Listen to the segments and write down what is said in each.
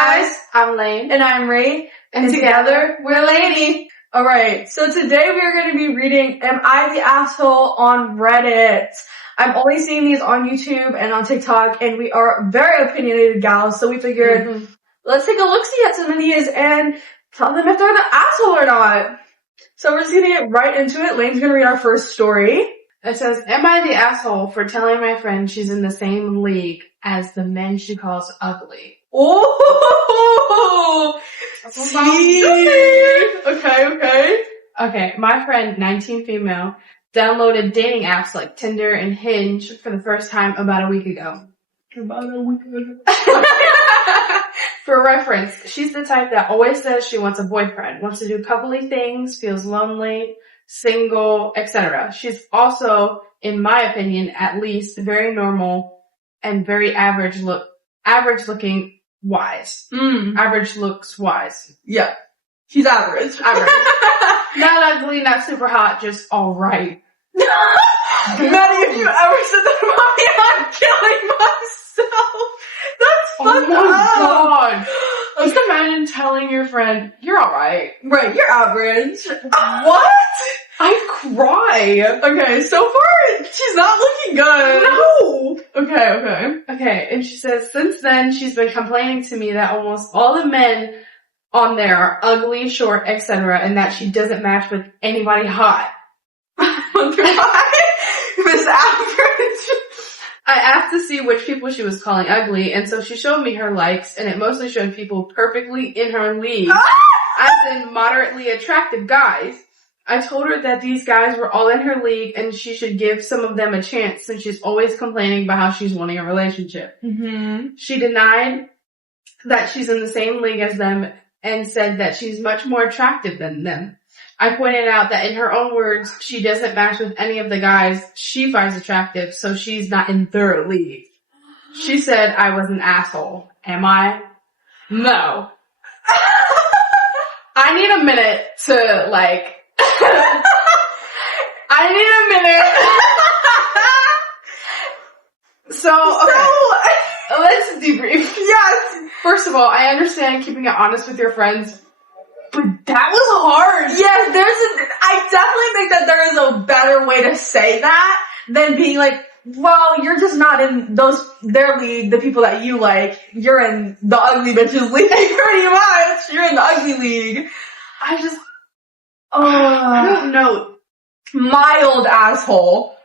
guys, I'm Lane. And I'm Ray. And together, we're Lady. Alright, so today we are going to be reading Am I the Asshole on Reddit. I'm only seeing these on YouTube and on TikTok, and we are very opinionated gals, so we figured, let's take a look-see at some of these and tell them if they're the asshole or not. So we're just going to get right into it. Lane's going to read our first story. It says, am I the asshole for telling my friend she's in the same league as the men she calls ugly? Oh! Okay, my friend, 19 female, downloaded dating apps like Tinder and Hinge for the first time about a week ago. For reference, she's the type that always says she wants a boyfriend, wants to do coupley things, feels lonely, single, etc. She's also, in my opinion, at least very normal and very average looking wise. Average looks wise. Yeah. She's average. Not ugly, not super hot, just alright. Maddie, if you ever said that about me, I'm killing myself. That's fucked up. Oh my god. Just imagine telling your friend, you're alright. Right, you're average. What? I'd cry. Okay, so far, she's not looking good. No. Okay. And she says, since then, she's been complaining to me that almost all the men on there are ugly, short, etc., and that she doesn't match with anybody hot. Miss Average. I asked to see which people she was calling ugly, and so she showed me her likes, and it mostly showed people perfectly in her league, as in moderately attractive guys. I told her that these guys were all in her league, and she should give some of them a chance, since she's always complaining about how she's wanting a relationship. She denied that she's in the same league as them, and said that she's much more attractive than them. I pointed out that in her own words, she doesn't match with any of the guys she finds attractive, so she's not in their league. She said I was an asshole. Am I? No. I need a minute to, let's debrief. Yes. First of all, I understand keeping it honest with your friends, but that was hard. Yes, I definitely think that there is a better way to say that than being like, well, you're just not in their league, the people that you like. You're in the ugly bitches league, pretty much. You're in the ugly league. I don't know. Mild asshole.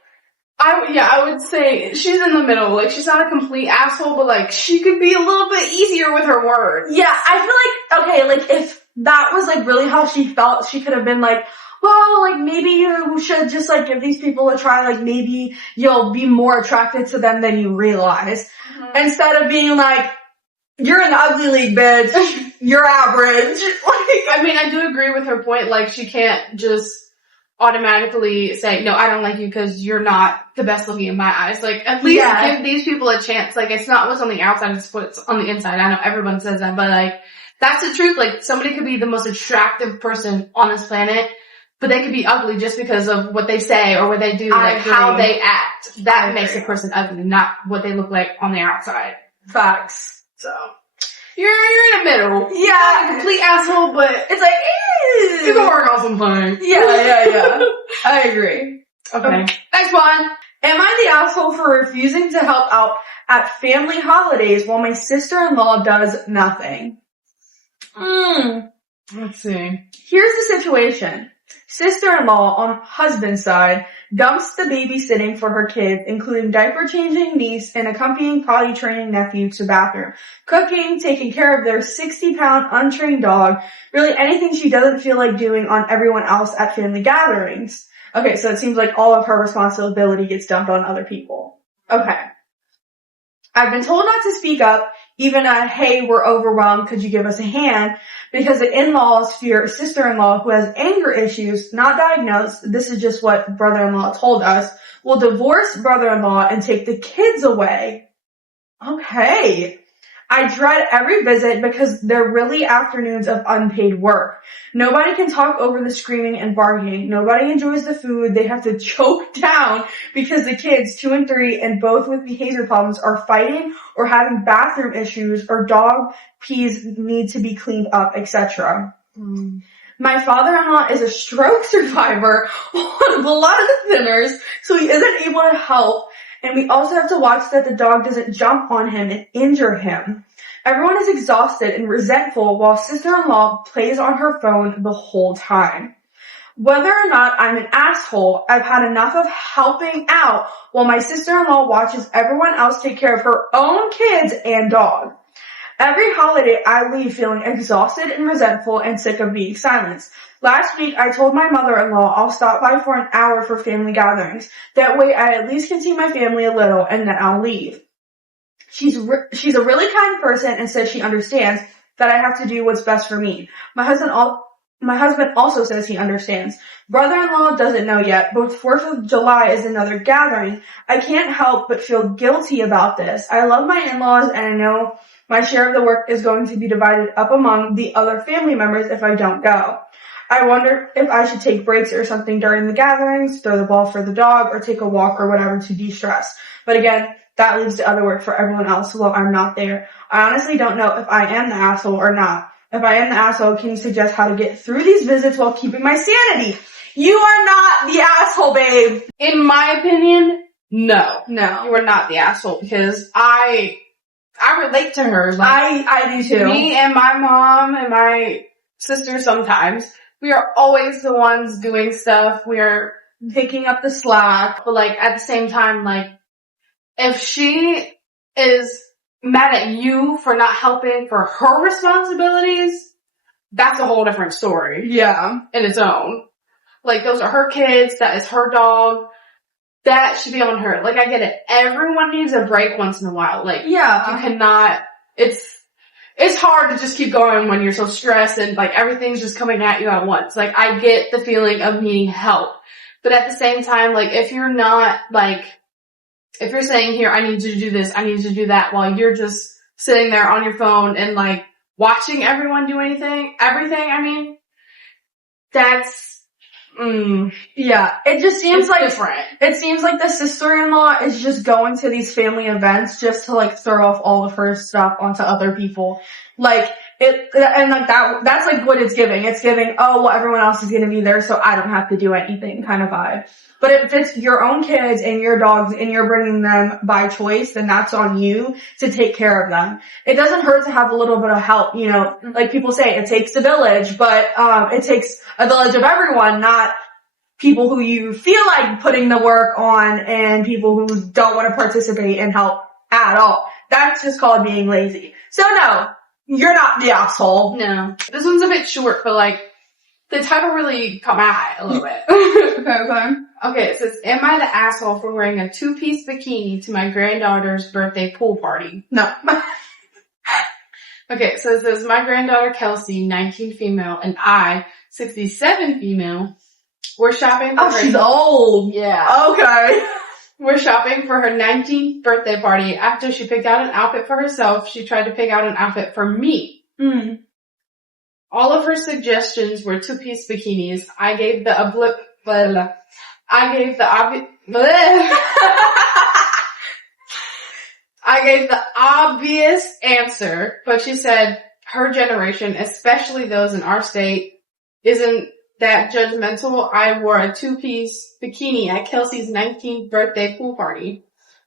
I would say she's in the middle. Like, she's not a complete asshole, but she could be a little bit easier with her words. Yeah, I feel like, if that was really how she felt, she could have been like, well, maybe you should just give these people a try, maybe you'll be more attracted to them than you realize. Instead of being like, you're in the ugly league, bitch. You're average. I do agree with her point. She can't just automatically say, no, I don't like you because you're not the best looking in my eyes. At least give these people a chance. It's not what's on the outside, it's what's on the inside. I know everyone says that, but that's the truth. Somebody could be the most attractive person on this planet, but they could be ugly just because of what they say or what they do, how they act. That makes a person ugly, not what they look like on the outside. Facts. So, you're in the middle. Yeah. You're not a complete asshole, but it's you can work on something. Yeah. I agree. Okay. Next one. Am I the asshole for refusing to help out at family holidays while my sister-in-law does nothing? Let's see. Here's the situation. Sister-in-law on husband's side dumps the babysitting for her kids, including diaper changing niece and accompanying potty training nephew to bathroom, cooking, taking care of their 60-pound untrained dog, really anything she doesn't feel like doing on everyone else at family gatherings. Okay, so it seems like all of her responsibility gets dumped on other people. Okay. I've been told not to speak up, even a, hey, we're overwhelmed, could you give us a hand? Because the in-laws fear a sister-in-law who has anger issues, not diagnosed, this is just what brother-in-law told us, will divorce brother-in-law and take the kids away. Okay. I dread every visit because they're really afternoons of unpaid work. Nobody can talk over the screaming and barking. Nobody enjoys the food. They have to choke down because the kids, 2 and 3, and both with behavior problems, are fighting or having bathroom issues, or dog pees need to be cleaned up, etc. My father-in-law is a stroke survivor on blood thinners, so he isn't able to help. And we also have to watch that the dog doesn't jump on him and injure him. Everyone is exhausted and resentful while sister-in-law plays on her phone the whole time. Whether or not I'm an asshole, I've had enough of helping out while my sister-in-law watches everyone else take care of her own kids and dog. Every holiday I leave feeling exhausted and resentful and sick of being silenced. Last week I told my mother-in-law I'll stop by for an hour for family gatherings. That way I at least can see my family a little and then I'll leave. She's a really kind person and says she understands that I have to do what's best for me. My husband also says he understands. Brother-in-law doesn't know yet, but 4th of July is another gathering. I can't help but feel guilty about this. I love my in-laws and I know my share of the work is going to be divided up among the other family members if I don't go. I wonder if I should take breaks or something during the gatherings, throw the ball for the dog, or take a walk or whatever to de-stress. But again, that leaves the other work for everyone else while I'm not there. I honestly don't know if I am the asshole or not. If I am the asshole, can you suggest how to get through these visits while keeping my sanity? You are not the asshole, babe. In my opinion, no. No. You are not the asshole because I relate to her. Like, I do too. Me and my mom and my sister sometimes, we are always the ones doing stuff. We are Picking up the slack. but like at the same time, like if she is mad at you for not helping for her responsibilities, that's a whole different story Yeah. in its own. Like those are her kids, that is her dog. That should be on her. Like I get it. Everyone needs a break once in a while. Like Yeah. you cannot, it's hard to just keep going when you're so stressed and like everything's just coming at you at once. Like I get the feeling of needing help. But at the same time, like if you're not like, if you're saying here, I need you to do this, I need you to do that while you're just sitting there on your phone and like watching everyone do everything, I mean, that's, Yeah. It just seems it's like different. It seems like the sister-in-law is just going to these family events just to like throw off all of her stuff onto other people. Like and like that's like what it's giving. It's giving, oh, well, everyone else is gonna be there, so I don't have to do anything kind of vibe. But if it's your own kids and your dogs and you're bringing them by choice, then that's on you to take care of them. It doesn't hurt to have a little bit of help, you know, like people say, it takes a village, but it takes a village of everyone, not people who you feel like putting the work on and people who don't want to participate and help at all. That's just called being lazy. So no, you're not the asshole. No. This one's a bit short, but like, the title really caught my eye a little bit. Okay. Okay, it says, am I the asshole for wearing a 2-piece bikini to my granddaughter's birthday pool party? No. Okay, so it says, my granddaughter Kelsey, 19 female, and I, 67 female, we're shopping for Oh, she's old. Yeah. Okay. We're shopping for her 19th birthday party. After she picked out an outfit for herself, she tried to pick out an outfit for me. All of her suggestions were 2-piece bikinis. I gave the obvious answer, but she said her generation, especially those in our state, isn't that judgmental. I wore a 2-piece bikini at Kelsey's 19th birthday pool party.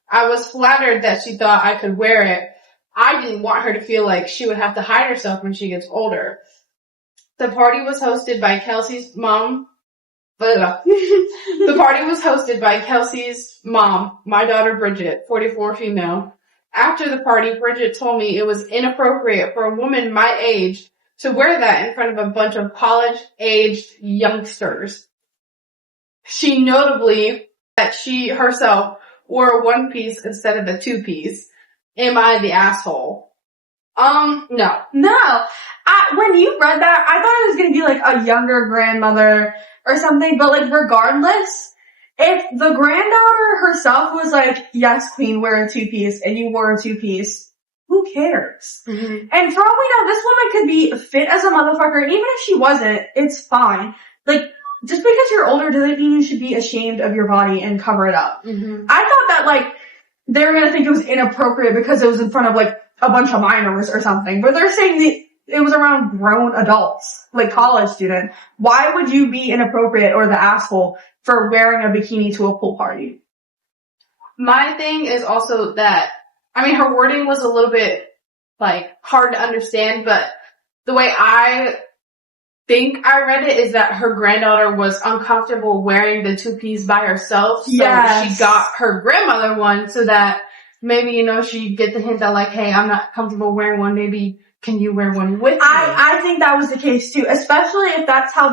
I was flattered that she thought I could wear it. I didn't want her to feel like she would have to hide herself when she gets older. The party was hosted by Kelsey's mom. The party was hosted by Kelsey's mom, my daughter Bridget, 44 female. After the party, Bridget told me it was inappropriate for a woman my age to wear that in front of a bunch of college-aged youngsters. She notably that she herself wore a 1-piece instead of a 2-piece. Am I the asshole? No. No. When you read that, I thought it was gonna be like a younger grandmother or something, but like regardless, if the granddaughter herself was like, yes, queen, wear a 2-piece, and you wore a 2-piece, who cares? Mm-hmm. And for all we know, this woman could be fit as a motherfucker, and even if she wasn't, it's fine. Like, just because you're older doesn't mean you should be ashamed of your body and cover it up. Mm-hmm. I thought that, like, they were gonna think it was inappropriate because it was in front of, like, a bunch of minors or something, but they're saying that it was around grown adults, like college students. Why would you be inappropriate or the asshole for wearing a bikini to a pool party? My thing is also that, I mean, her wording was a little bit, like, hard to understand, but the way I think I read it is that her granddaughter was uncomfortable wearing the two-piece by herself, so Yes. she got her grandmother one so that maybe, you know, she'd get the hint that, like, hey, I'm not comfortable wearing one, maybe can you wear one with me? I think that was the case too, especially if that's how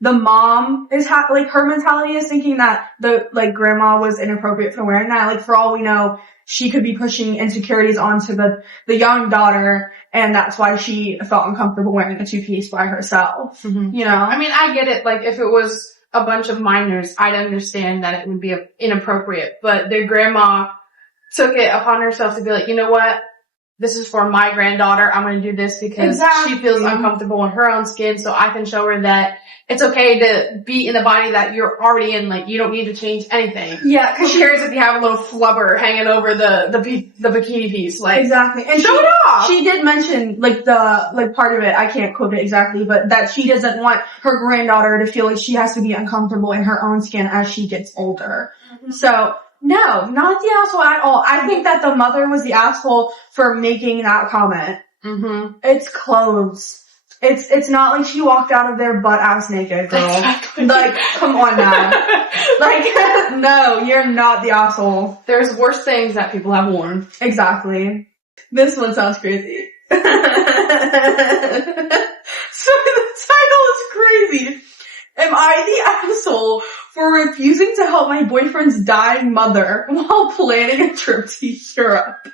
the mom is, like, her mentality is thinking that like, grandma was inappropriate for wearing that. Like, for all we know, she could be pushing insecurities onto the young daughter, and that's why she felt uncomfortable wearing a two-piece by herself. Mm-hmm. You know? I mean, I get it, like, if it was a bunch of minors, I'd understand that it would be inappropriate, but their grandma took it upon herself to be like, you know what? This is for my granddaughter. I'm going to do this because Exactly. she feels uncomfortable in her own skin, so I can show her that it's okay to be in the body that you're already in. Like, you don't need to change anything. Yeah, Who cares if you have a little flubber hanging over the bikini piece? Like, exactly. And show it off. She did mention, like, part of it, I can't quote it exactly, but that she doesn't want her granddaughter to feel like she has to be uncomfortable in her own skin as she gets older. Mm-hmm. So, no, not the asshole at all. I think that the mother was the asshole for making that comment. Mm-hmm. It's clothes. It's not like she walked out of there butt-ass naked, girl. Exactly. Like, come on now. Like, no, you're not the asshole. There's worse things that people have worn. Exactly. This one sounds crazy. So the title is crazy. Am I the asshole for refusing to help my boyfriend's dying mother while planning a trip to Europe?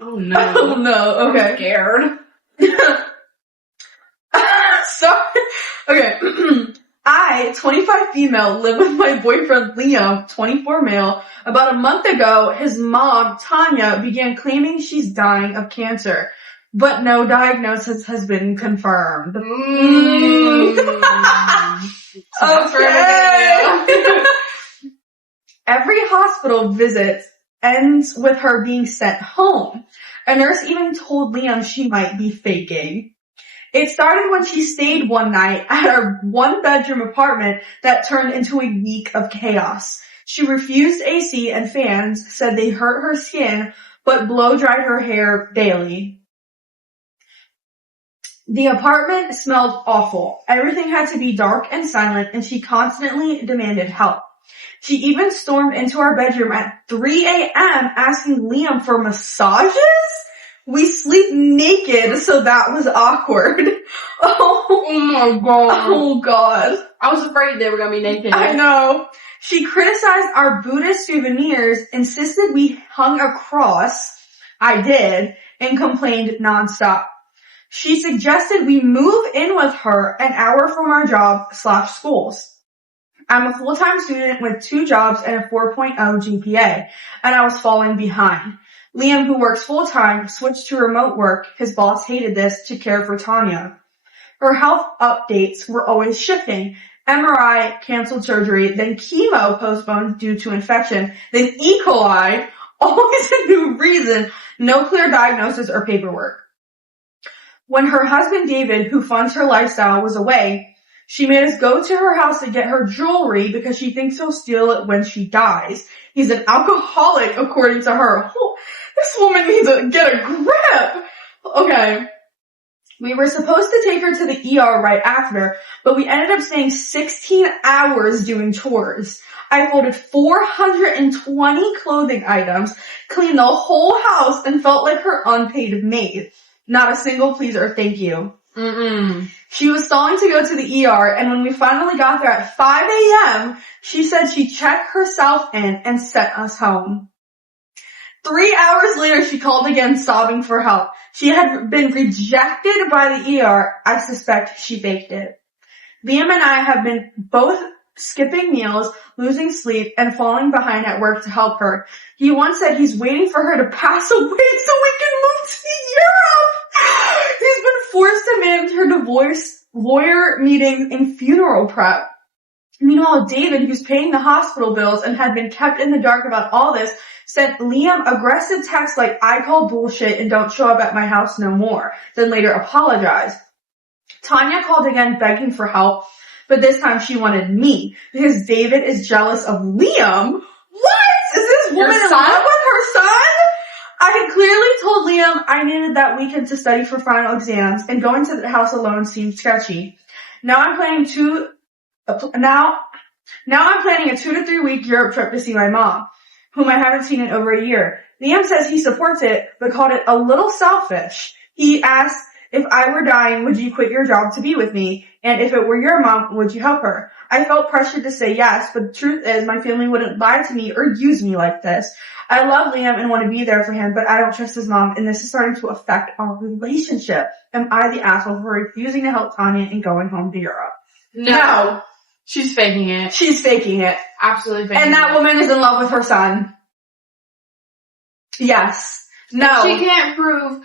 Oh no. Oh no, okay. I'm scared. Sorry. Okay. I, 25 female, live with my boyfriend Liam, 24 male. About a month ago, his mom, Tanya, began claiming she's dying of cancer, but no diagnosis has been confirmed. Okay. Every hospital visit ends with her being sent home. A nurse even told Liam she might be faking. It started when she stayed one night at her one-bedroom apartment that turned into a week of chaos. She refused AC and fans, said they hurt her skin, but blow-dried her hair daily. The apartment smelled awful. Everything had to be dark and silent, and she constantly demanded help. She even stormed into our bedroom at 3 a.m. asking Liam for massages? We sleep naked, so that was awkward. Oh my god. Oh god. I was afraid they were gonna be naked. I know. She criticized our Buddhist souvenirs, insisted we hung a cross. I did, and complained nonstop. She suggested we move in with her an hour from our job/schools. I'm a full-time student with 2 jobs and a 4.0 GPA, and I was falling behind. Liam, who works full-time, switched to remote work. His boss hated this to care for Tanya. Her health updates were always shifting. MRI, canceled surgery, then chemo postponed due to infection, then E. coli, always a new reason, no clear diagnosis or paperwork. When her husband David, who funds her lifestyle, was away, she made us go to her house to get her jewelry because she thinks he'll steal it when she dies. He's an alcoholic, according to her. Oh, this woman needs to get a grip. Okay. We were supposed to take her to the ER right after, but we ended up staying 16 hours doing chores. I folded 420 clothing items, cleaned the whole house, and felt like her unpaid maid. Not a single please or thank you. She was stalling to go to the ER, and when we finally got there at 5 a.m., she said she'd check herself in and sent us home. 3 hours later, she called again, sobbing for help. She had been rejected by the ER. I suspect she faked it. Liam and I have been both skipping meals, losing sleep, and falling behind at work to help her. He once said he's waiting for her to pass away so we can move to Europe. He's been forced to manage her divorce, lawyer meetings, and funeral prep. Meanwhile, David, who's paying the hospital bills and had been kept in the dark about all this, sent Liam aggressive texts like, I call bullshit and don't show up at my house no more, then later apologized. Tanya called again begging for help, but this time she wanted me, because David is jealous of Liam. What? Is this woman in love with her son? I had clearly told Liam I needed that weekend to study for final exams, and going to the house alone seemed sketchy. Now I'm planning a 2 to 3 week Europe trip to see my mom, whom I haven't seen in over a year. Liam says he supports it, but called it a little selfish. He asked, if I were dying, would you quit your job to be with me? And if it were your mom, would you help her? I felt pressured to say yes, but the truth is my family wouldn't lie to me or use me like this. I love Liam and want to be there for him, but I don't trust his mom, and this is starting to affect our relationship. Am I the asshole for refusing to help Tanya and going home to Europe? No. She's faking it. She's faking it. Absolutely faking it. And that woman is in love with her son. Yes. No. She can't prove,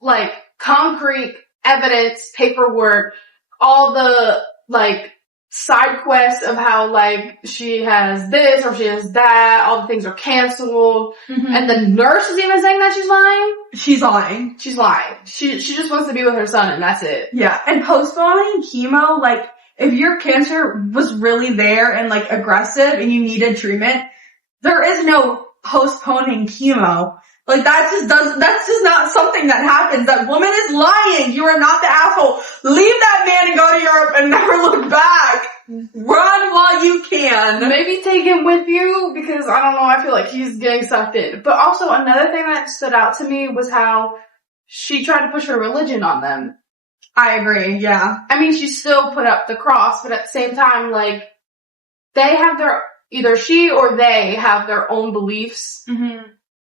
like, concrete evidence, paperwork, all the, like, side quests of how, like, she has this or she has that, all the things are canceled, and the nurse is even saying that she's lying? She's lying. She's lying. She just wants to be with her son and that's it. Yeah, and postponing chemo, like, if your cancer was really there and, like, aggressive and you needed treatment, there is no postponing chemo. Like, that's just not something that happens. That woman is lying. You are not the asshole. Leave that man and go to Europe and never look back. Run while you can. Maybe take him with you because, I don't know, I feel like he's getting sucked in. But also another thing that stood out to me was how she tried to push her religion on them. I agree, yeah. I mean, she still put up the cross, but at the same time, like, they have either she or they have their own beliefs.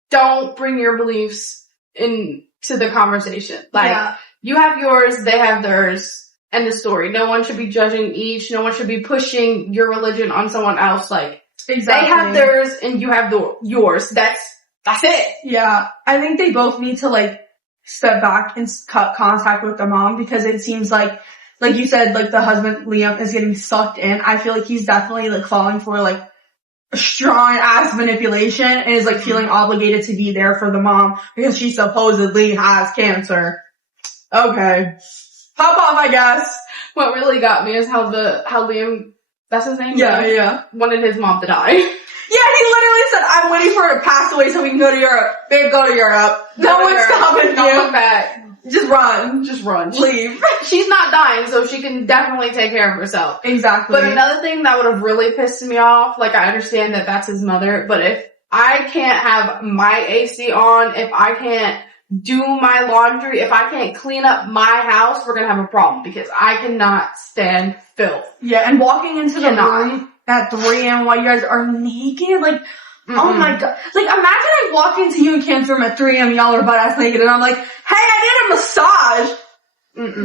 Don't bring your beliefs into the conversation. Like, you have yours, they have theirs, end the story. No one should be judging each. No one should be pushing your religion on someone else. Like, They have theirs and you have yours. That's it. Yeah. I think they both need to, like, step back and cut contact with the mom because it seems like you said, like, the husband, Liam, is getting sucked in. I feel like he's definitely, like, falling for, like, strong ass manipulation and is like feeling obligated to be there for the mom because she supposedly has cancer. Okay. Hop off, I guess. What really got me is how Liam, that's his name? Yeah. Wanted his mom to die. Yeah, he literally said, I'm waiting for her to pass away so we can go to Europe. Babe, go to Europe. No one's stopping you. Come back. Just run. Leave. She's not dying, so she can definitely take care of herself. Exactly. But another thing that would have really pissed me off, like, I understand that that's his mother, but if I can't have my AC on, if I can't do my laundry, if I can't clean up my house, we're gonna have a problem because I cannot stand filth. Yeah, and walking into the room at 3 a.m. while you guys are naked, like, oh my god. Like, imagine I walk into you and Cam's room at 3 a.m. y'all are butt ass naked and I'm like, hey, I need a massage.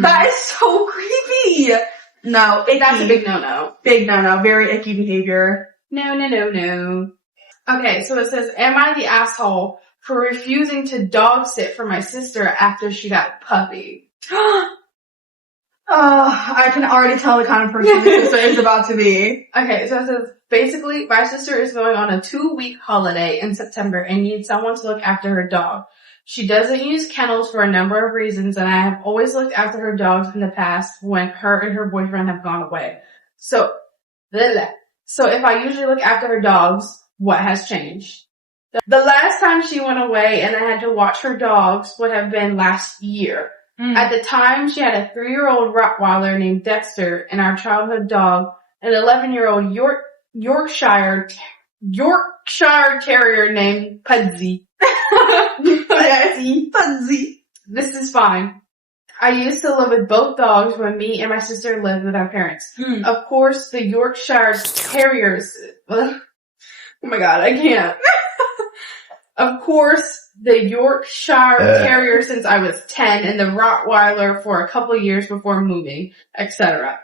That is so creepy. No, icky. That's a big no-no. Big no-no. Very icky behavior. No. Okay, so it says, am I the asshole for refusing to dog sit for my sister after she got a puppy? I can already tell the kind of person this is about to be. Okay, so it says, basically, my sister is going on a 2-week holiday in September and needs someone to look after her dog. She doesn't use kennels for a number of reasons, and I have always looked after her dogs in the past when her and her boyfriend have gone away. So if I usually look after her dogs, what has changed? The last time she went away and I had to watch her dogs would have been last year. At the time, she had a 3-year-old Rottweiler named Dexter and our childhood dog, an 11-year-old Yorkshire Terrier named Pudsey. Pudsey. This is fine. I used to live with both dogs when me and my sister lived with our parents. Of course, the Yorkshire Terriers... Oh my god, I can't. Of course, the Yorkshire Terrier since I was 10 and the Rottweiler for a couple years before moving, etc.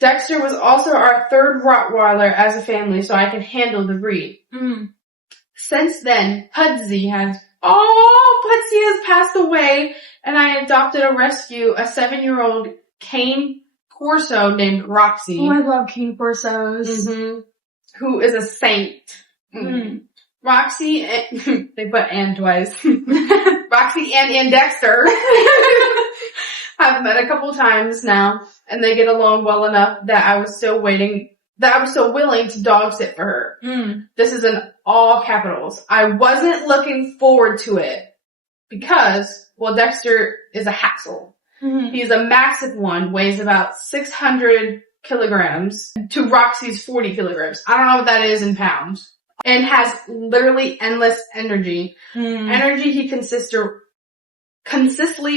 Dexter was also our third Rottweiler as a family, so I can handle the breed. Since then, Pudsey has passed away, and I adopted a 7-year-old cane Corso named Roxy. Oh, I love cane Corsos. Who is a saint. Roxy, they put "and" twice. Roxy and Dexter have met a couple times now, and they get along well enough that I was still willing to dog sit for her. This is in all capitals. I wasn't looking forward to it because, well, Dexter is a hassle. He's a massive one, weighs about 600 kilograms to Roxy's 40 kilograms. I don't know what that is in pounds. And has literally endless energy. Energy he consistently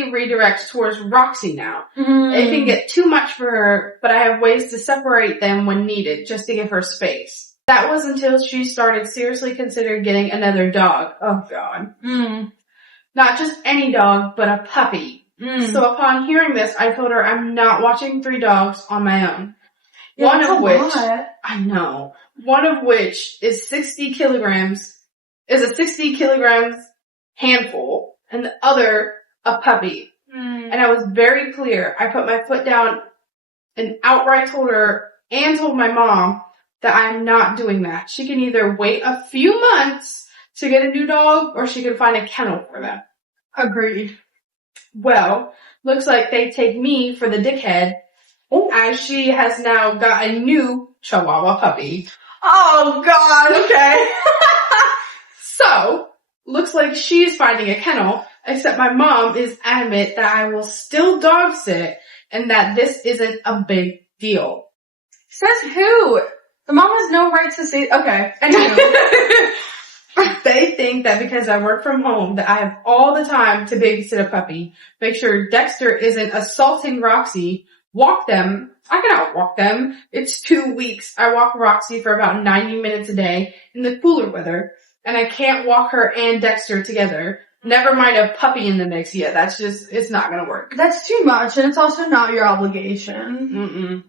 redirects towards Roxy now. It can get too much for her, but I have ways to separate them when needed, just to give her space. That was until she started seriously considering getting another dog. Oh God. Not just any dog, but a puppy. So upon hearing this, I told her I'm not watching 3 dogs on my own. One of which is a 60 kilograms handful, and the other a puppy. And I was very clear. I put my foot down and outright told her and told my mom that I'm not doing that. She can either wait a few months to get a new dog, or she can find a kennel for them. Agreed. Well, looks like they take me for the dickhead, as she has now got a new Chihuahua puppy. Oh God, okay. So, looks like she's finding a kennel, except my mom is adamant that I will still dog sit and that this isn't a big deal. Says who? The mom has no right to say, okay. Anyway. They think that because I work from home that I have all the time to babysit a puppy, make sure Dexter isn't assaulting Roxy, walk them. I cannot walk them. It's 2 weeks. I walk Roxy for about 90 minutes a day in the cooler weather, and I can't walk her and Dexter together. Never mind a puppy in the mix yet. That's just, it's not gonna work. That's too much, and it's also not your obligation.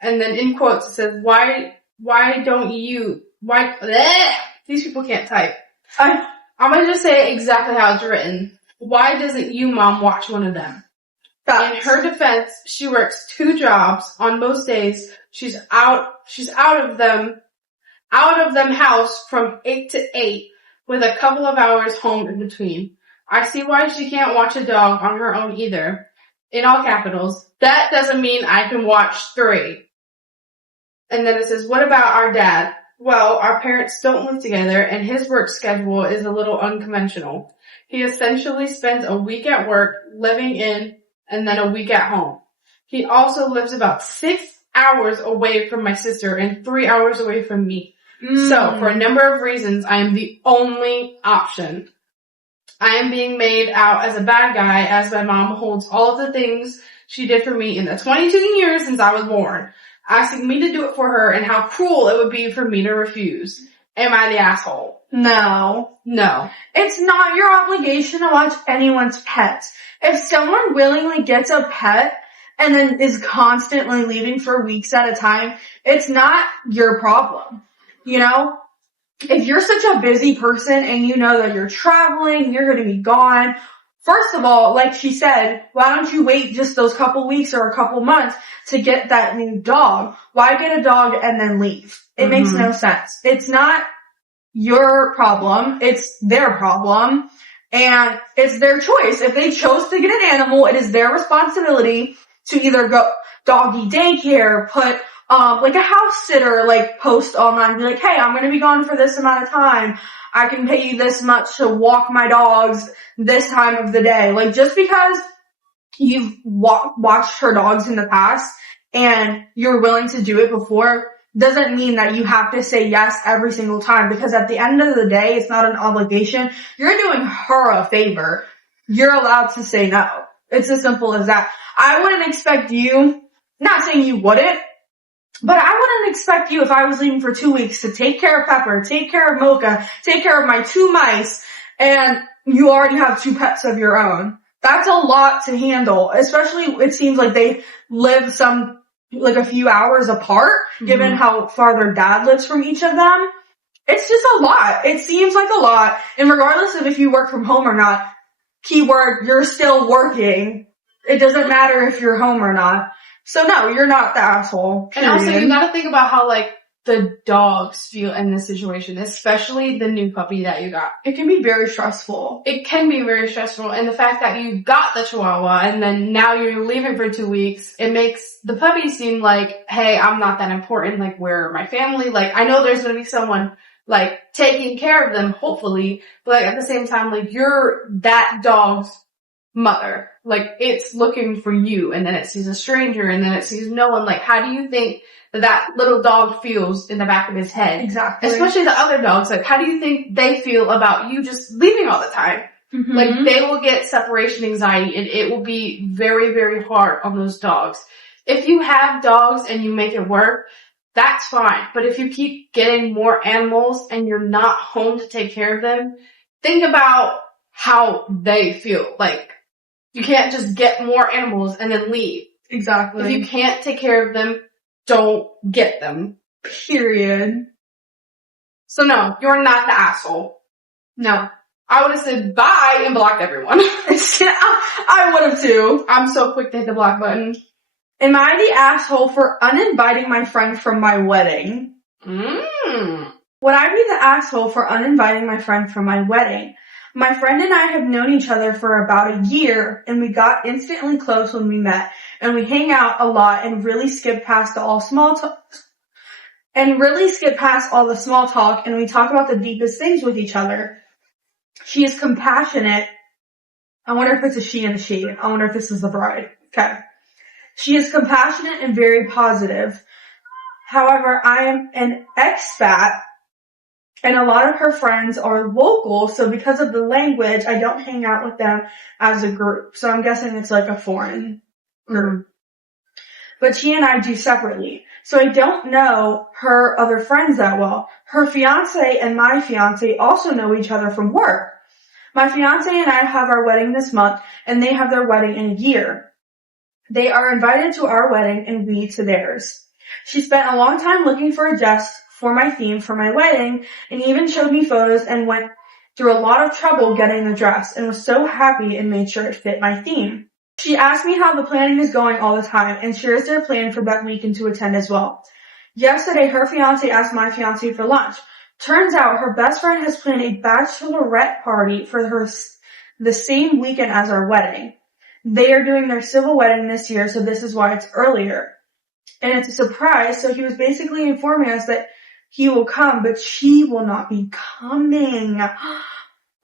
And then in quotes it says, why don't you, these people can't type. I'm gonna just say it exactly how it's written. Why doesn't you, Mom, watch one of them? In her defense, she works 2 jobs. On most days, she's out of them house from 8 to 8 with a couple of hours home in between. I see why she can't watch a dog on her own either. In all capitals. That doesn't mean I can watch 3. And then it says, what about our dad? Well, our parents don't live together and his work schedule is a little unconventional. He essentially spends a week at work, living in, and then a week at home. He also lives about 6 hours away from my sister and 3 hours away from me. So, for a number of reasons, I am the only option. I am being made out as a bad guy as my mom holds all of the things she did for me in the 22 years since I was born, asking me to do it for her and how cruel it would be for me to refuse. Am I the asshole? No. It's not your obligation to watch anyone's pets. If someone willingly gets a pet and then is constantly leaving for weeks at a time, it's not your problem. You know? If you're such a busy person and you know that you're traveling, you're going to be gone, first of all, like she said, why don't you wait just those couple weeks or a couple months to get that new dog? Why get a dog and then leave? It makes no sense. It's not your problem. It's their problem. And it's their choice. If they chose to get an animal, it is their responsibility to either go doggy daycare, put like a house sitter, like post online, be like, hey, I'm going to be gone for this amount of time. I can pay you this much to walk my dogs this time of the day. Like, just because you've watched her dogs in the past and you're willing to do it before doesn't mean that you have to say yes every single time, because at the end of the day, it's not an obligation. You're doing her a favor. You're allowed to say no. It's as simple as that. I wouldn't expect you, not saying you wouldn't, but I wouldn't expect you, if I was leaving for 2 weeks, to take care of Pepper, take care of Mocha, take care of my 2 mice, and you already have 2 pets of your own. That's a lot to handle, especially it seems like they live some like a few hours apart, given how far their dad lives from each of them. It's just a lot. It seems like a lot. And regardless of if you work from home or not, keyword, you're still working. It doesn't matter if you're home or not. So no, you're not the asshole. And also you gotta think about how like the dogs feel in this situation, especially the new puppy that you got. It can be very stressful. It can be very stressful, and the fact that you got the Chihuahua and then now you're leaving for 2 weeks, it makes the puppy seem like, hey, I'm not that important, like where are my family? Like I know there's gonna be someone like taking care of them, hopefully, but like at the same time, like you're that dog's mother. Like it's looking for you, and then it sees a stranger, and then it sees no one. Like how do you think that little dog feels in the back of his head? Exactly. Especially the other dogs. Like how do you think they feel about you just leaving all the time? Mm-hmm. Like they will get separation anxiety, and it will be very, very hard on those dogs. If you have dogs and you make it work, that's fine. But if you keep getting more animals and you're not home to take care of them, think about how they feel. Like you can't just get more animals and then leave. Exactly. If you can't take care of them, don't get them. Period. So no, you're not the asshole. No. I would have said bye and blocked everyone. I would have too. I'm so quick to hit the block button. Am I the asshole for uninviting my friend from my wedding? Would I be the asshole for uninviting my friend from my wedding? My friend and I have known each other for about a year, and we got instantly close when we met, and we hang out a lot and really skip past all the small talk, and we talk about the deepest things with each other. She is compassionate. I wonder if it's a she and a she. I wonder if this is the bride. Okay. She is compassionate and very positive. However, I am an expat, and a lot of her friends are local, so because of the language, I don't hang out with them as a group. So I'm guessing it's like a foreign group. But she and I do separately. So I don't know her other friends that well. Her fiance and my fiance also know each other from work. My fiance and I have our wedding this month, and they have their wedding in a year. They are invited to our wedding and we to theirs. She spent a long time looking for a dress for my theme for my wedding, and even showed me photos and went through a lot of trouble getting the dress, and was so happy and made sure it fit my theme. She asked me how the planning is going all the time and shares their plan for that weekend to attend as well. Yesterday, her fiance asked my fiance for lunch. Turns out her best friend has planned a bachelorette party for the same weekend as our wedding. They are doing their civil wedding this year, so this is why it's earlier. And it's a surprise, so he was basically informing us that he will come, but she will not be coming.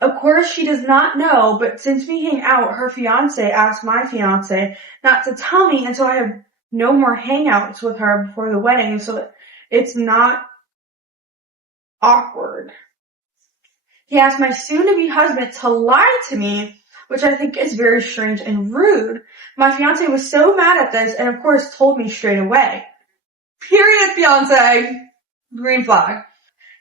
Of course, she does not know, but since we hang out, her fiance asked my fiance not to tell me until I have no more hangouts with her before the wedding, so it's not awkward. He asked my soon-to-be husband to lie to me, which I think is very strange and rude. My fiance was so mad at this and of course told me straight away. Period, fiance. Green flag.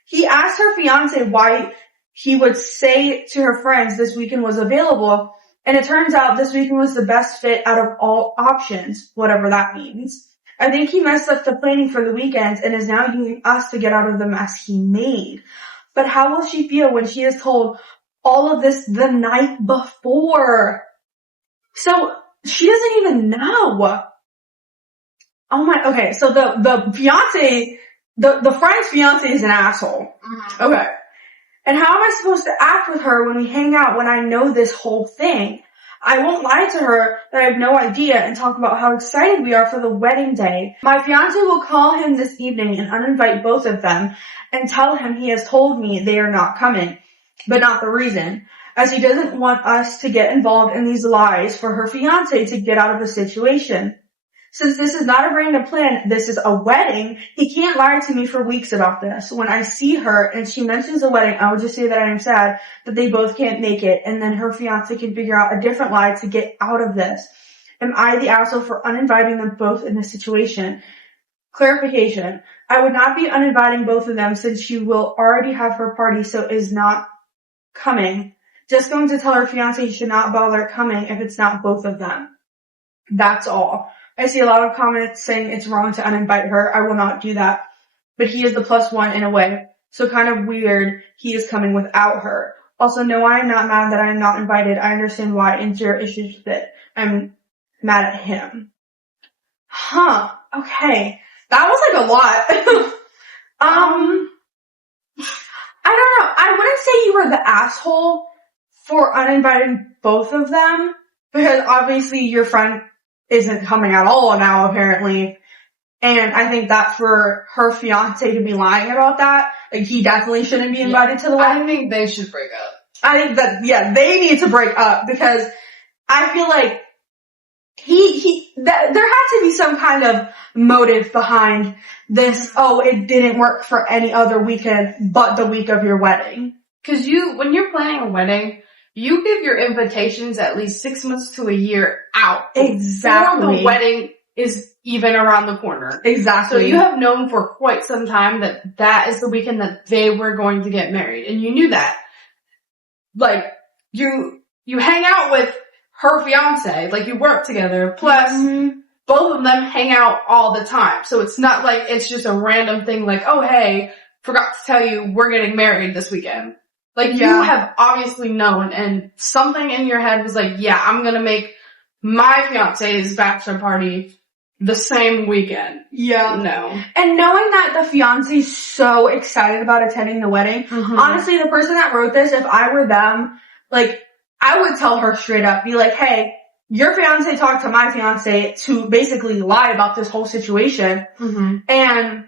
He asked her fiance why he would say to her friends this weekend was available, and it turns out this weekend was the best fit out of all options, whatever that means. I think he messed up the planning for the weekends and is now using us to get out of the mess he made. But how will she feel when she is told all of this the night before? So she doesn't even know. Oh my, okay, so the fiance, the friend's fiance is an asshole. Mm-hmm. Okay. And how am I supposed to act with her when we hang out when I know this whole thing? I won't lie to her that I have no idea and talk about how excited we are for the wedding day. My fiance will call him this evening and uninvite both of them and tell him he has told me they are not coming, but not the reason, as he doesn't want us to get involved in these lies for her fiance to get out of the situation. Since this is not a random plan, this is a wedding, he can't lie to me for weeks about this. When I see her and she mentions a wedding, I will just say that I am sad that they both can't make it, and then her fiance can figure out a different lie to get out of this. Am I the asshole for uninviting them both in this situation? Clarification. I would not be uninviting both of them since she will already have her party, so is not coming. Just going to tell her fiance he should not bother coming if it's not both of them. That's all. I see a lot of comments saying it's wrong to uninvite her. I will not do that. But he is the plus one in a way. So kind of weird he is coming without her. Also, no, I am not mad that I am not invited. I understand why and zero issues with it. I'm mad at him. Huh. Okay. That was like a lot. I don't know. I wouldn't say you were the asshole for uninviting both of them, because obviously your friend isn't coming at all now, apparently. And I think that for her fiance to be lying about that, like, he definitely shouldn't be invited to the wedding. I think they should break up. I think that, yeah, they need to break up, because I feel like there had to be some kind of motive behind this. Oh, it didn't work for any other weekend but the week of your wedding. Cause when you're planning a wedding, you give your invitations at least 6 months to a year out. Exactly. Before the wedding is even around the corner. Exactly. So you have known for quite some time that is the weekend that they were going to get married. And you knew that. Like, you hang out with her fiance, like you work together, plus both of them hang out all the time. So it's not like it's just a random thing like, oh hey, forgot to tell you we're getting married this weekend. Like, you have obviously known, and something in your head was like, yeah, I'm gonna make my fiance's bachelor party the same weekend. Yeah. No. And knowing that the fiance's so excited about attending the wedding, honestly, the person that wrote this, if I were them, like, I would tell her straight up, be like, hey, your fiance talked to my fiance to basically lie about this whole situation. And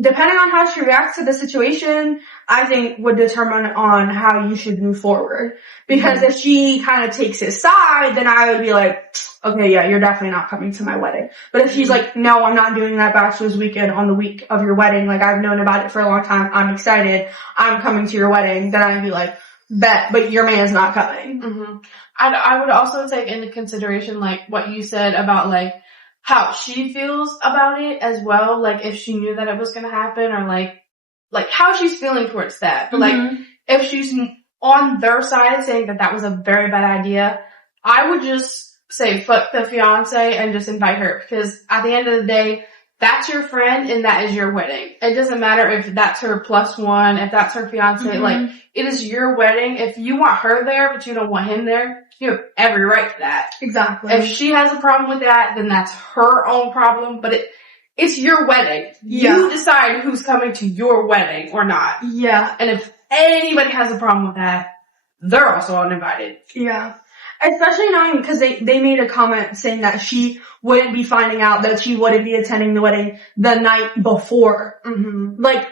depending on how she reacts to the situation, I think would determine on how you should move forward. Because if she kind of takes his side, then I would be like, okay, yeah, you're definitely not coming to my wedding. But if she's like, no, I'm not doing that bachelor's weekend on the week of your wedding, like, I've known about it for a long time, I'm excited, I'm coming to your wedding, then I'd be like, bet, but your man's not coming. I would also take into consideration, like, what you said about, like, how she feels about it as well, like, if she knew that it was gonna happen, or like how she's feeling towards that. But like, if she's on their side saying that was a very bad idea, I would just say fuck the fiance and just invite her, because at the end of the day, that's your friend and that is your wedding. It doesn't matter if that's her plus one, if that's her fiance, like, it is your wedding. If you want her there but you don't want him there, you have every right to that. Exactly. If she has a problem with that, then that's her own problem, but it's your wedding. You decide who's coming to your wedding or not. Yeah. And if anybody has a problem with that, they're also uninvited. Yeah. Especially knowing, because they made a comment saying that she wouldn't be finding out that she wouldn't be attending the wedding the night before. Like,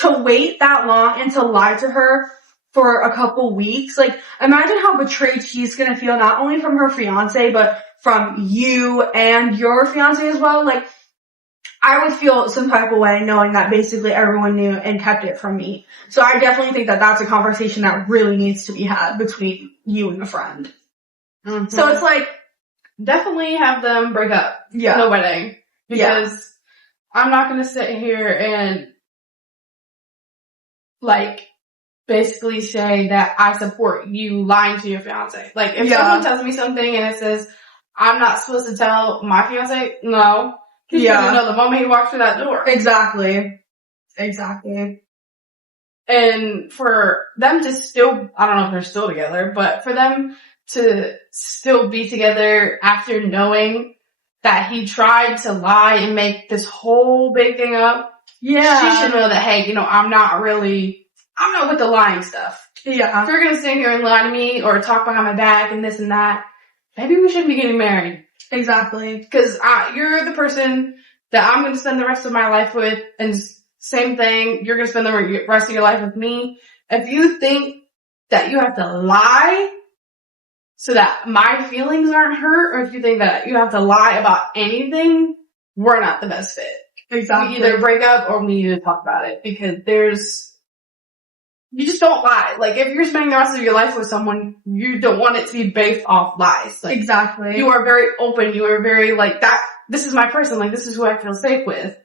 to wait that long and to lie to her for a couple weeks, like, imagine how betrayed she's gonna feel, not only from her fiance, but from you and your fiance as well. Like, I would feel some type of way knowing that basically everyone knew and kept it from me. So I definitely think that that's a conversation that really needs to be had between you and the friend. So it's like, definitely have them break up. The wedding. Because I'm not gonna sit here and, like, basically say that I support you lying to your fiance. Like, if someone tells me something and it says, I'm not supposed to tell my fiance, no. He's gonna know the moment he walks through that door. Exactly. And for them to still, I don't know if they're still together, but for them to still be together after knowing that he tried to lie and make this whole big thing up, she should know that, hey, I'm not with the lying stuff. If you're gonna sit here and lie to me or talk behind my back and this and that, maybe we shouldn't be getting married. Exactly. Because you're the person that I'm going to spend the rest of my life with, and same thing, you're going to spend the rest of your life with me. If you think that you have to lie so that my feelings aren't hurt, or if you think that you have to lie about anything, we're not the best fit. Exactly. We either break up or we need to talk about it, because you just don't lie. Like, if you're spending the rest of your life with someone, you don't want it to be based off lies. Like, exactly. You are very open. You are very, like, this is my person. Like, this is who I feel safe with.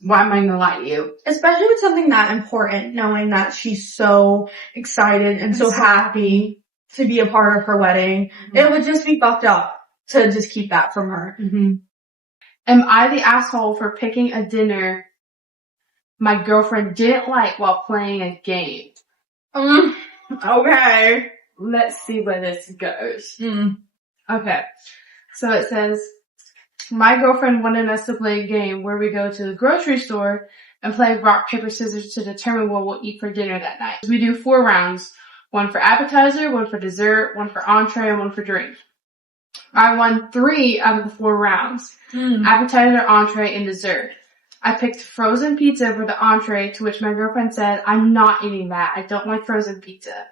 Why am I gonna lie to you? Especially with something that important, knowing that she's so excited and so happy to be a part of her wedding. It would just be fucked up to just keep that from her. Am I the asshole for picking a dinner my girlfriend didn't like while playing a game? Okay. Let's see where this goes. Okay. So it says, my girlfriend wanted us to play a game where we go to the grocery store and play rock, paper, scissors to determine what we'll eat for dinner that night. We do 4 rounds. 1 for appetizer, 1 for dessert, 1 for entree, and 1 for drink. I won 3 out of the 4 rounds. Appetizer, entree, and dessert. I picked frozen pizza for the entree, to which my girlfriend said, I'm not eating that. I don't like frozen pizza.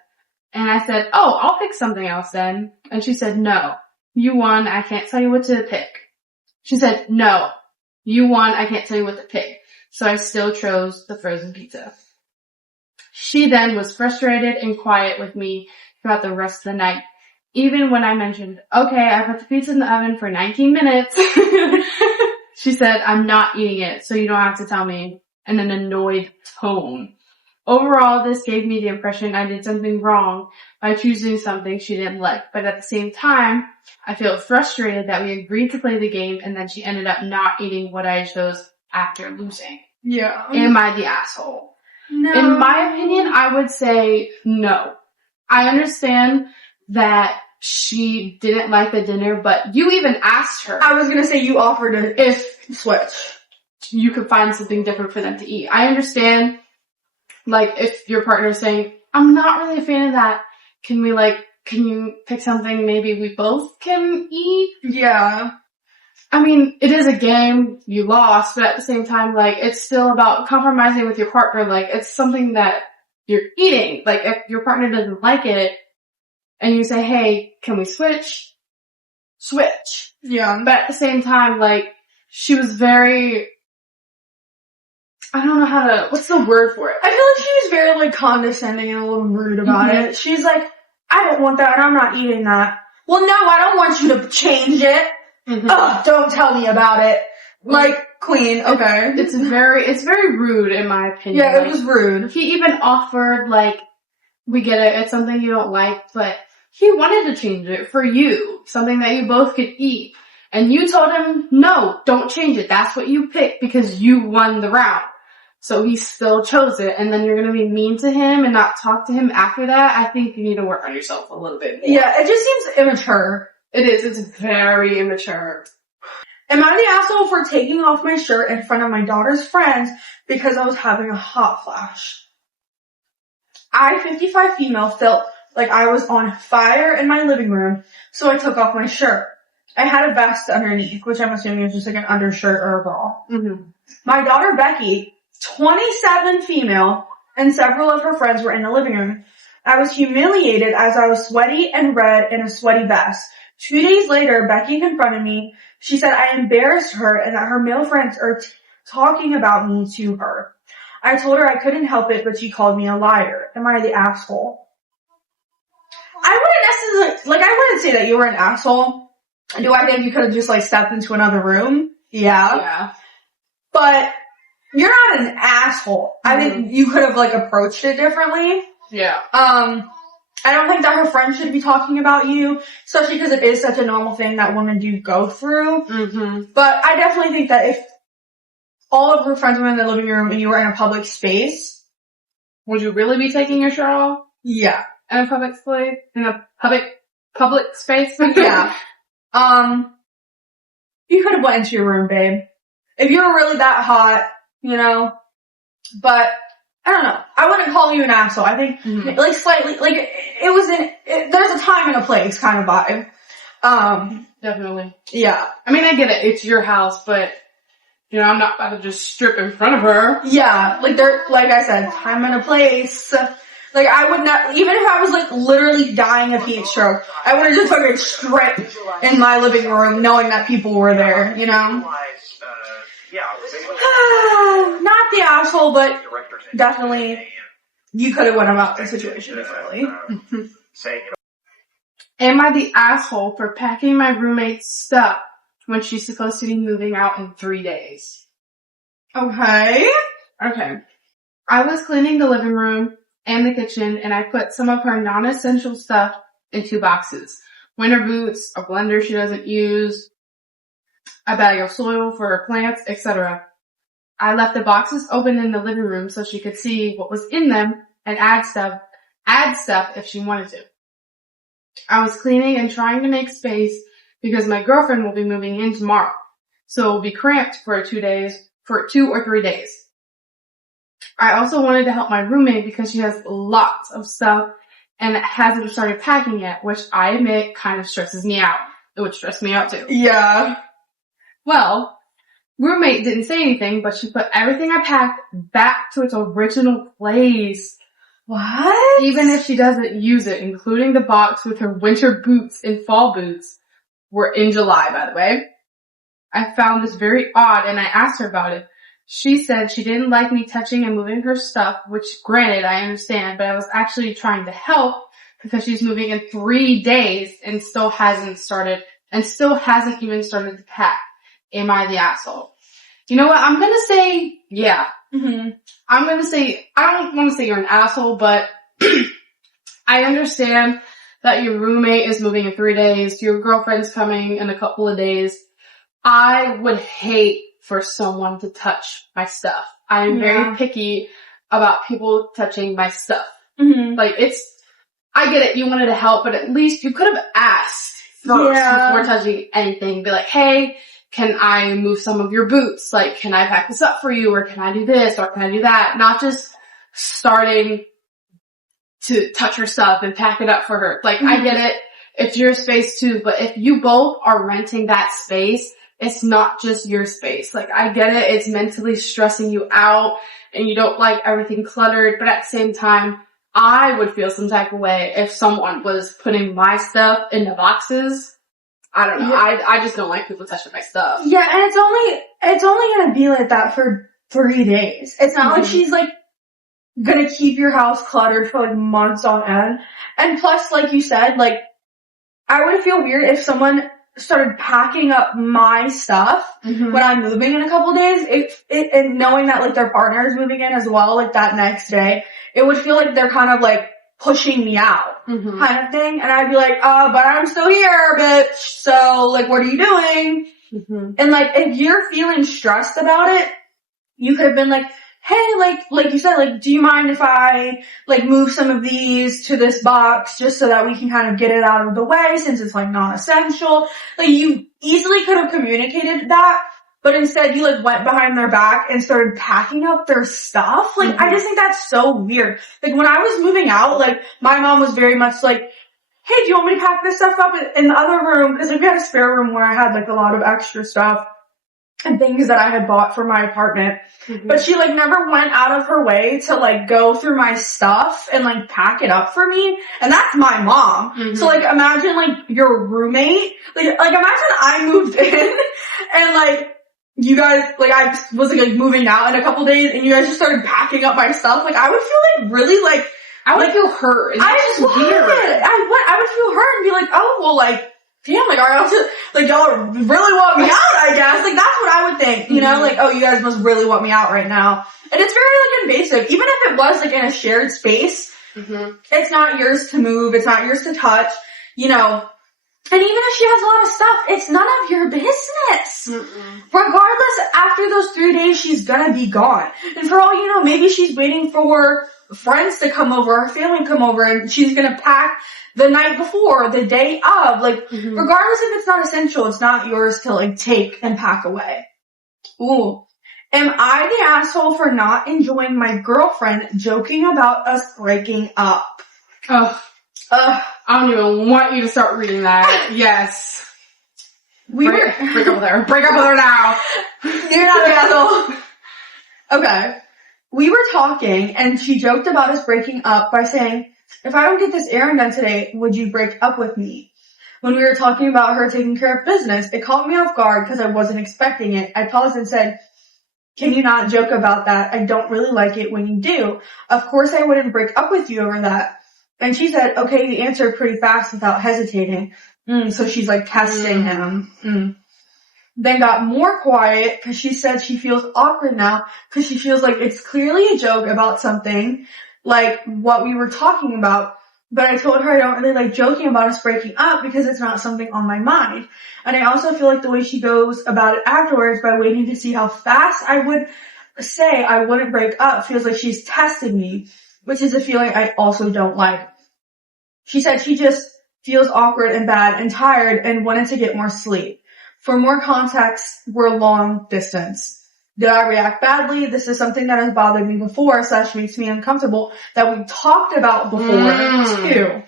And I said, oh, I'll pick something else then. And she said, no. You won. I can't tell you what to pick. She said, no. You won. I can't tell you what to pick. So I still chose the frozen pizza. She then was frustrated and quiet with me throughout the rest of the night. Even when I mentioned, okay, I put the pizza in the oven for 19 minutes. She said, I'm not eating it, so you don't have to tell me, in an annoyed tone. Overall, this gave me the impression I did something wrong by choosing something she didn't like. But at the same time, I feel frustrated that we agreed to play the game and then she ended up not eating what I chose after losing. Yeah. Am I the asshole? No. In my opinion, I would say no. I understand that she didn't like the dinner, but you even asked her. I was gonna say you offered to if switch. You could find something different for them to eat. I understand, like, if your partner's saying, I'm not really a fan of that, can you pick something maybe we both can eat? Yeah. I mean, it is a game, you lost, but at the same time, like, it's still about compromising with your partner, like, it's something that you're eating. Like, if your partner doesn't like it, and you say, hey, can we switch? Switch. Yeah. But at the same time, like, she was very, I don't know what's the word for it? I feel like she was very, like, condescending and a little rude about it. She's like, I don't want that and I'm not eating that. Well, no, I don't want you to change it. Ugh, don't tell me about it. Like, queen, okay. It's very rude in my opinion. Yeah, it was rude. He even offered, like, we get it, it's something you don't like, but he wanted to change it for you. Something that you both could eat. And you told him, no, don't change it. That's what you picked because you won the round. So he still chose it, and then you're gonna be mean to him and not talk to him after that? I think you need to work on yourself a little bit more. Yeah, it just seems immature. It is, it's very immature. Am I the asshole for taking off my shirt in front of my daughter's friends because I was having a hot flash? I, 55 female, felt like I was on fire in my living room, so I took off my shirt. I had a vest underneath, which I'm assuming is just like an undershirt or a bra. My daughter Becky, 27 female, and several of her friends were in the living room. I was humiliated as I was sweaty and red in a sweaty vest. 2 days later, Becky confronted me. She said I embarrassed her and that her male friends are talking about me to her. I told her I couldn't help it, but she called me a liar. Am I the asshole? I wouldn't necessarily, I wouldn't say that you were an asshole. Do I think you could have just, stepped into another room? Yeah. But you're not an asshole. I think you could have, approached it differently. Yeah. I don't think that her friends should be talking about you, especially because it is such a normal thing that women do go through. But I definitely think that if all of her friends were in the living room and you were in a public space, would you really be taking your shirt off? Yeah. In a public place? In a public space? Yeah. You could have went into your room, babe. If you were really that hot, but I don't know. I wouldn't call you an asshole. I think, slightly, it was there's a time and a place kind of vibe. Definitely. Yeah. I mean, I get it. It's your house, but, I'm not about to just strip in front of her. Yeah. Like I said, time and a place. I would not, even if I was literally dying of heat stroke, I would have just took a strip in my living room knowing that people were there, Not the asshole, but definitely you could have went about the situation differently. Am I the asshole for packing my roommate's stuff when she's supposed to be moving out in 3 days? Okay. I was cleaning the living room and the kitchen, and I put some of her non-essential stuff in 2 boxes. Winter boots, a blender she doesn't use, a bag of soil for her plants, etc. I left the boxes open in the living room so she could see what was in them and add stuff if she wanted to. I was cleaning and trying to make space because my girlfriend will be moving in tomorrow, so it will be cramped for 2 or 3 days. I also wanted to help my roommate because she has lots of stuff and hasn't started packing yet, which I admit kind of stresses me out. It would stress me out too. Yeah. Well, roommate didn't say anything, but she put everything I packed back to its original place. What? Even if she doesn't use it, including the box with her winter boots and fall boots. We're in July, by the way. I found this very odd and I asked her about it. She said she didn't like me touching and moving her stuff, which granted I understand, but I was actually trying to help because she's moving in 3 days and still hasn't even started to pack. Am I the asshole? You know what? I'm gonna say, yeah. Mm-hmm. I'm gonna say, I don't want to say you're an asshole, but I understand that your roommate is moving in 3 days, your girlfriend's coming in a couple of days. I would hate for someone to touch my stuff. I am very picky about people touching my stuff. Mm-hmm. Like, I get it, you wanted to help, but at least you could have asked first before touching anything. Be like, hey, can I move some of your boots? Like, can I pack this up for you? Or can I do this? Or can I do that? Not just starting to touch her stuff and pack it up for her. Like, I get it. It's your space too, but if you both are renting that space, it's not just your space. Like, I get it. It's mentally stressing you out and you don't like everything cluttered, but at the same time, I would feel some type of way if someone was putting my stuff in the boxes. I don't know. Yeah. I just don't like people touching my stuff. Yeah, and it's only gonna be like that for 3 days. It's not like she's like gonna keep your house cluttered for like months on end. And plus, like you said, like, I would feel weird if someone started packing up my stuff when I'm moving in a couple days. And knowing that like their partner is moving in as well, like that next day, it would feel like they're kind of like pushing me out kind of thing. And I'd be like, but I'm still here, bitch. So like, what are you doing? And like, if you're feeling stressed about it, you could have been like, hey, like you said, like, do you mind if I like move some of these to this box just so that we can kind of get it out of the way since it's like non-essential? Like, you easily could have communicated that, but instead you like went behind their back and started packing up their stuff. Like, I just think that's so weird. Like, when I was moving out, like, my mom was very much like, hey, do you want me to pack this stuff up in the other room? Cause like, we had a spare room where I had like a lot of extra stuff and things that I had bought for my apartment. But she like never went out of her way to like go through my stuff and like pack it up for me. And that's my mom. So like, imagine like your roommate, like imagine I moved in and like you guys, like I was like moving out in a couple days and you guys just started packing up my stuff. Like, I would feel like really like, I would feel hurt. I would feel hurt and be like, oh, well, like, damn, like, y'all really want me out, I guess. Like, that's what I would think, you know? Like, oh, you guys must really want me out right now. And it's very, like, invasive. Even if it was, like, in a shared space, it's not yours to move, it's not yours to touch, you know? And even if she has a lot of stuff, it's none of your business. Regardless, after those 3 days, she's gonna be gone. And for all you know, maybe she's waiting for friends to come over, her family come over, and she's gonna pack the night before, the day of. Like, regardless if it's not essential, it's not yours to, like, take and pack away. Ooh. Am I the asshole for not enjoying my girlfriend joking about us breaking up? I don't even want you to start reading that. Yes. Break up with her. Break up with her now. You're not the asshole. Okay. We were talking, and she joked about us breaking up by saying, if I don't get this errand done today, would you break up with me? When we were talking about her taking care of business, it caught me off guard because I wasn't expecting it. I paused and said, can you not joke about that? I don't really like it when you do. Of course I wouldn't break up with you over that. And she said, okay, you answered pretty fast without hesitating. So she's like testing him. Then got more quiet because she said she feels awkward now because she feels like it's clearly a joke about something like what we were talking about, But I told her I don't really like joking about us breaking up because it's not something on my mind. And I also feel like the way she goes about it afterwards by waiting to see how fast I would say I wouldn't break up feels like she's tested me, which is a feeling I also don't like. She said she just feels awkward and bad and tired and wanted to get more sleep. For more context, we're long distance. Did I react badly? This is something that has bothered me before / makes me uncomfortable that we talked about before too.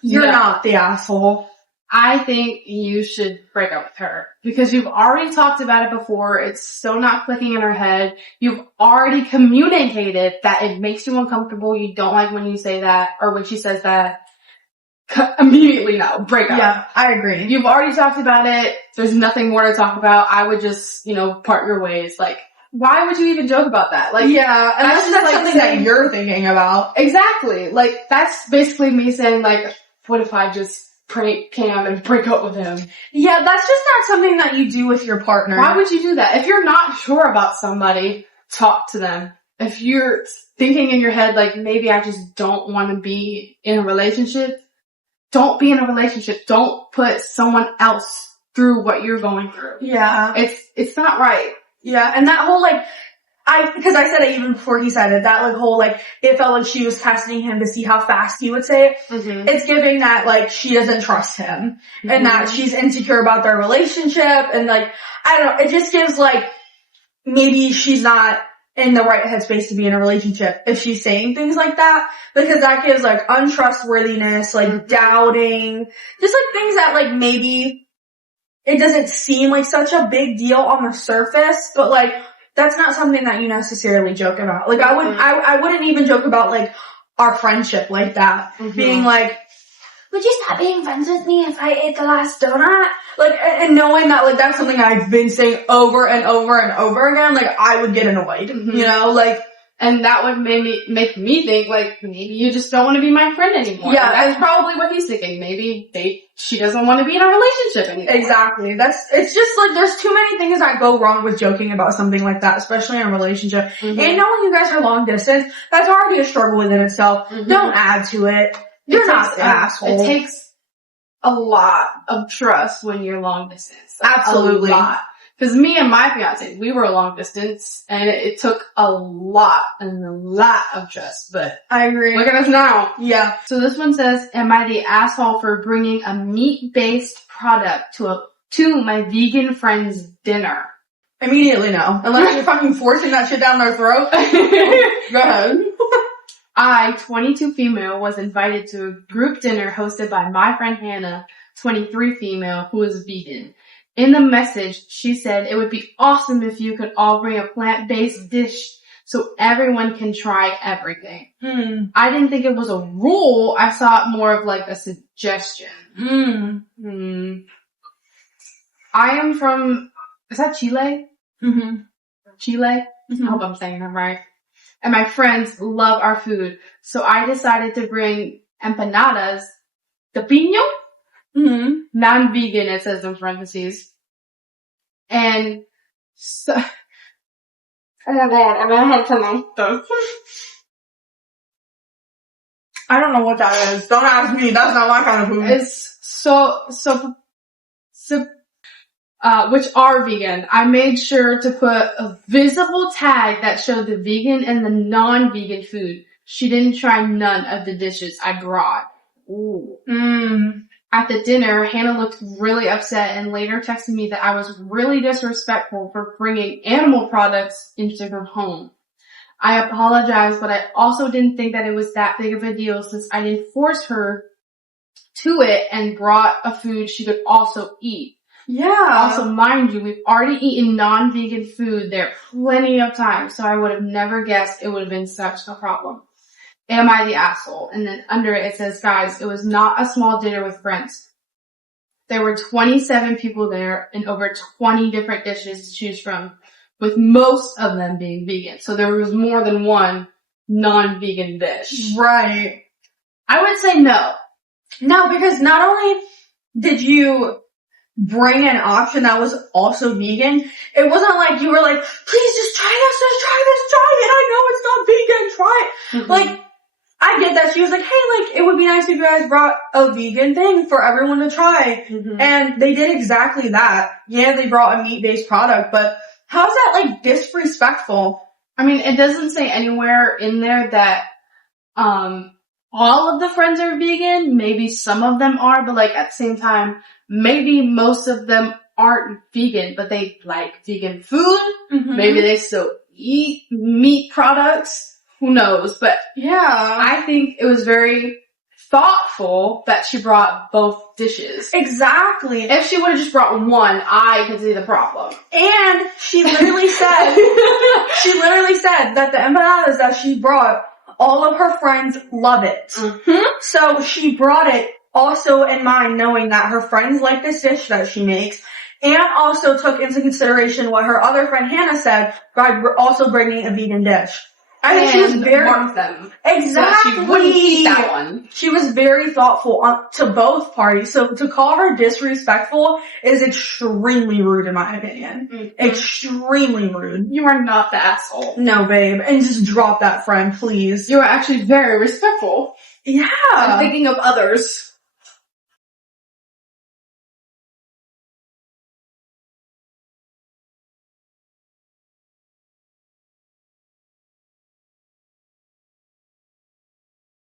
You're not the asshole. I think you should break up with her because you've already talked about it before. It's still not clicking in her head. You've already communicated that it makes you uncomfortable. You don't like when you say that or when she says that. Immediately no, break up. Yeah, I agree. You've already talked about it. There's nothing more to talk about. I would just, part your ways. Like, why would you even joke about that? Like, yeah, and that's like something that you're thinking about. Exactly. Like, that's basically me saying, like, what if I just prank Cam and break up with him? Yeah, that's just not something that you do with your partner. Why would you do that? If you're not sure about somebody, talk to them. If you're thinking in your head, like, maybe I just don't want to be in a relationship, don't be in a relationship. Don't put someone else through what you're going through. Yeah. It's not right. Yeah, and that whole, because I said it even before he said it, that, whole, it felt like she was testing him to see how fast he would say it. Mm-hmm. It's giving that, she doesn't trust him. Mm-hmm. And that she's insecure about their relationship, and, I don't know, it just gives, maybe she's not in the right headspace to be in a relationship if she's saying things like that, because that gives untrustworthiness, doubting, just things that maybe it doesn't seem like such a big deal on the surface, but that's not something that you necessarily joke about. I wouldn't even joke about our friendship like that, being would you stop being friends with me if I ate the last donut? And knowing that, that's something I've been saying over and over and over again, I would get annoyed, and that would make me think, maybe you just don't want to be my friend anymore. Yeah. That's probably what he's thinking. Maybe she doesn't want to be in a relationship anymore. Exactly. It's just there's too many things that go wrong with joking about something like that, especially in a relationship. Mm-hmm. And knowing you guys are long distance, that's already a struggle within itself. Mm-hmm. Don't add to it. You're not the asshole. It takes a lot of trust when you're long distance. Absolutely. A lot. Because me and my fiance, we were long distance, and it took a lot of trust, but I agree. Look at us now. Yeah. So this one says, am I the asshole for bringing a meat-based product to my vegan friend's dinner? Immediately no. Unless you're fucking forcing that shit down their throat. Go ahead. I, 22 female, was invited to a group dinner hosted by my friend Hannah, 23 female, who is vegan. In the message, she said it would be awesome if you could all bring a plant-based dish so everyone can try everything. I didn't think it was a rule. I saw it more of a suggestion. I am from, is that Chile? Mm-hmm. Chile? Mm-hmm. I hope I'm saying that right. And my friends love our food. So I decided to bring empanadas de piño. Mm-hmm. Non-vegan, it says in parentheses. And so, oh god, I'm gonna have some stuff. I don't know what that is. Don't ask me. That's not my kind of food. It's which are vegan. I made sure to put a visible tag that showed the vegan and the non-vegan food. She didn't try none of the dishes I brought. Ooh. At the dinner, Hannah looked really upset and later texted me that I was really disrespectful for bringing animal products into her home. I apologize, but I also didn't think that it was that big of a deal since I didn't force her to it and brought a food she could also eat. Yeah. Also, mind you, we've already eaten non-vegan food there plenty of times, so I would have never guessed it would have been such a problem. Am I the asshole? And then under it says, guys, it was not a small dinner with friends. There were 27 people there and over 20 different dishes to choose from, with most of them being vegan. So there was more than one non-vegan dish. Right. I would say no. No, because not only did you bring an option that was also vegan, it wasn't like you were like, please just try this, try it. I know it's not vegan, try it. Mm-hmm. I get that. She was like, hey, like, it would be nice if you guys brought a vegan thing for everyone to try. Mm-hmm. And they did exactly that. Yeah, they brought a meat-based product, but how's that, like, disrespectful? I mean, it doesn't say anywhere in there that, all of the friends are vegan. Maybe some of them are, but like at the same time, maybe most of them aren't vegan, but they like vegan food. Mm-hmm. Maybe they still eat meat products. Who knows? But Yeah. I think it was very thoughtful that she brought both dishes. Exactly. If she would have just brought one, I could see the problem. And she literally said, that the empanadas that she brought, all of her friends love it. Mm-hmm. So she brought it also in mind knowing that her friends like this dish that she makes, and also took into consideration what her other friend Hannah said by also bringing a vegan dish. I think she was very mark them. exactly. So that she wouldn't eat that one. She was very thoughtful to both parties. So to call her disrespectful is extremely rude in my opinion. Mm-hmm. Extremely rude. You are not the asshole. No, babe. And just drop that friend, please. You are actually very respectful. Yeah. I'm thinking of others.